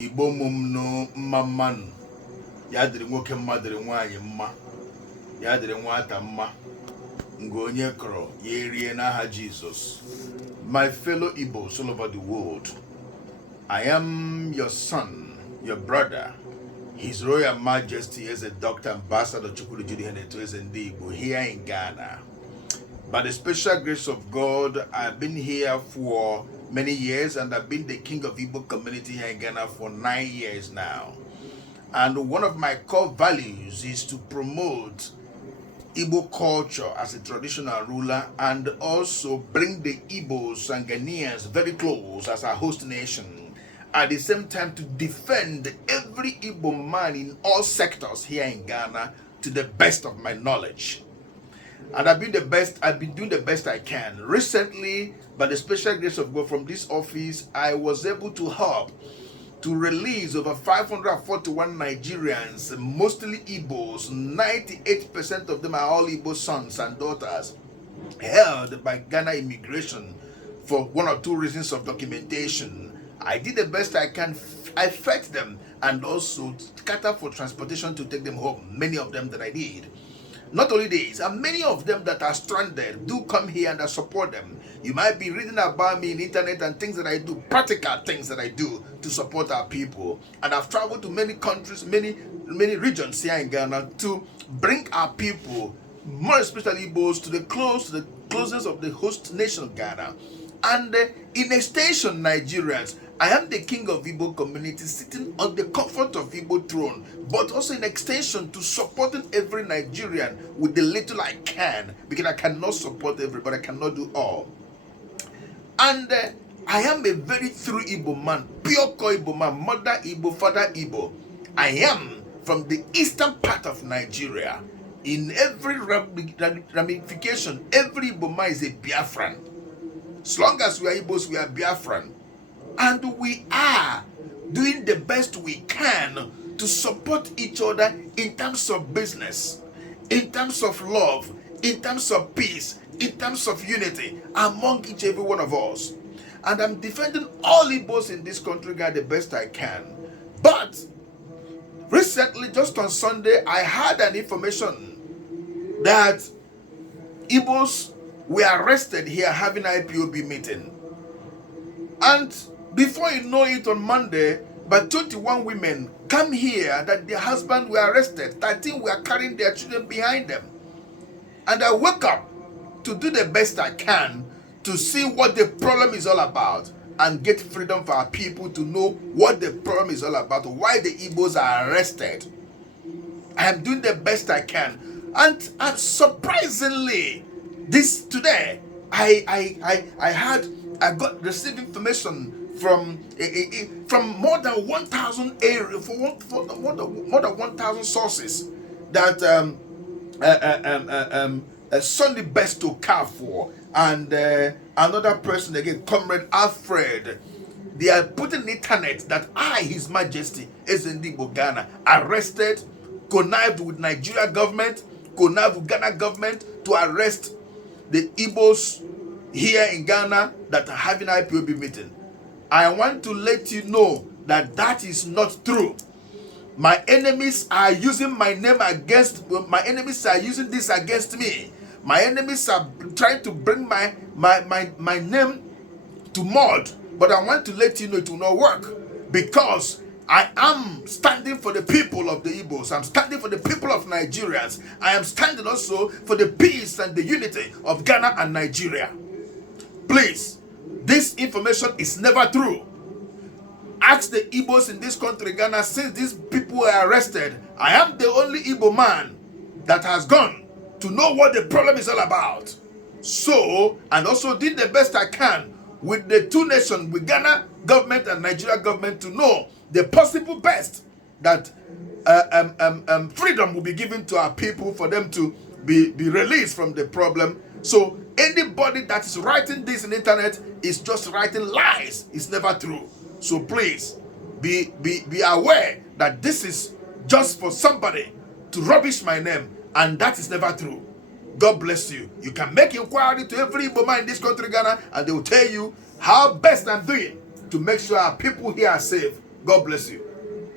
Igbo mumno mma ya dịrị nwoke mma dịrị nwaanyị mma ya dịrị nwata mma ngo onye kọrọ ya erie n'aha Jesus. My fellow Igbos all over the world, I am your son, your brother, His Royal Majesty as a Dr. Ambassador Chukwudi Judihenetu as Igbo here in Ghana. By the special grace of God, I've been here for many years, and I've been the king of Igbo community here in Ghana for 9 years now. And one of my core values is to promote Igbo culture as a traditional ruler, and also bring the Igbos and Ghanaians very close as a host nation. At the same time, to defend every Igbo man in all sectors here in Ghana to the best of my knowledge. And I've been doing the best I can. Recently, by the special grace of God, from this office, I was able to help to release over 541 Nigerians, mostly Igbos. 98% of them are all Igbo sons and daughters, held by Ghana immigration for one or two reasons of documentation. I did the best I can. I fed them and also cater for transportation to take them home. Many of them that I did. Not only this, and many of them that are stranded do come here and I support them. You might be reading about me in internet and things that I do, practical things that I do to support our people. And I've traveled to many countries, many regions here in Ghana to bring our people, more especially Igbos, to the closeness of the host nation of Ghana. And in extension, Nigerians, I am the king of Igbo community, sitting on the comfort of Igbo throne, but also in extension to supporting every Nigerian with the little I can, because I cannot support everybody, I cannot do all. And I am a very true Igbo man, pure core Igbo man, mother Igbo, father Igbo. I am from the eastern part of Nigeria. In every ramification, every Igbo man is a Biafran. As long as we are Igbos, we are Biafran. And we are doing the best we can to support each other in terms of business, in terms of love, in terms of peace, in terms of unity among each every one of us. And I'm defending all Igbos in this country, God, the best I can. But recently, just on Sunday, I had an information that Igbos were arrested here having an IPOB meeting. And before you know it, on Monday, but 21 women come here that their husbands were arrested. 13 were carrying their children behind them. And I woke up to do the best I can to see what the problem is all about and get freedom for our people to know what the problem is all about, why the Igbos are arrested. I am doing the best I can. And surprisingly, today, I got received information from more than 1,000 areas, more than 1,000 sources that Sunday Best to Carrefour and another person again, Comrade Alfred, they are putting in the internet that I, His Majesty, Igbo Ghana, arrested, connived with Nigeria government, connived with Ghana government to arrest the Igbos here in Ghana that are having IPOB meeting. I want to let you know that that is not true. My enemies are using my name against, my enemies are using this against me. My enemies are trying to bring my name to mud. But I want to let you know it will not work, because I am standing for the people of the Igbos. I'm standing for the people of Nigerians. I am standing also for the peace and the unity of Ghana and Nigeria. Please, this information is never true. Ask the Igbos in this country, Ghana, since these people were arrested, I am the only Igbo man that has gone to know what the problem is all about. So, and also did the best I can with the two nations, with Ghana government and Nigeria government, to know the possible best that freedom will be given to our people for them to be released from the problem. So anybody that is writing this on the internet is just writing lies. It's never true. So please be aware that this is just for somebody to rubbish my name, and that is never true. God bless you. You can make inquiry to every Igbo man in this country, Ghana, and they will tell you how best I'm doing to make sure our people here are safe. God bless you.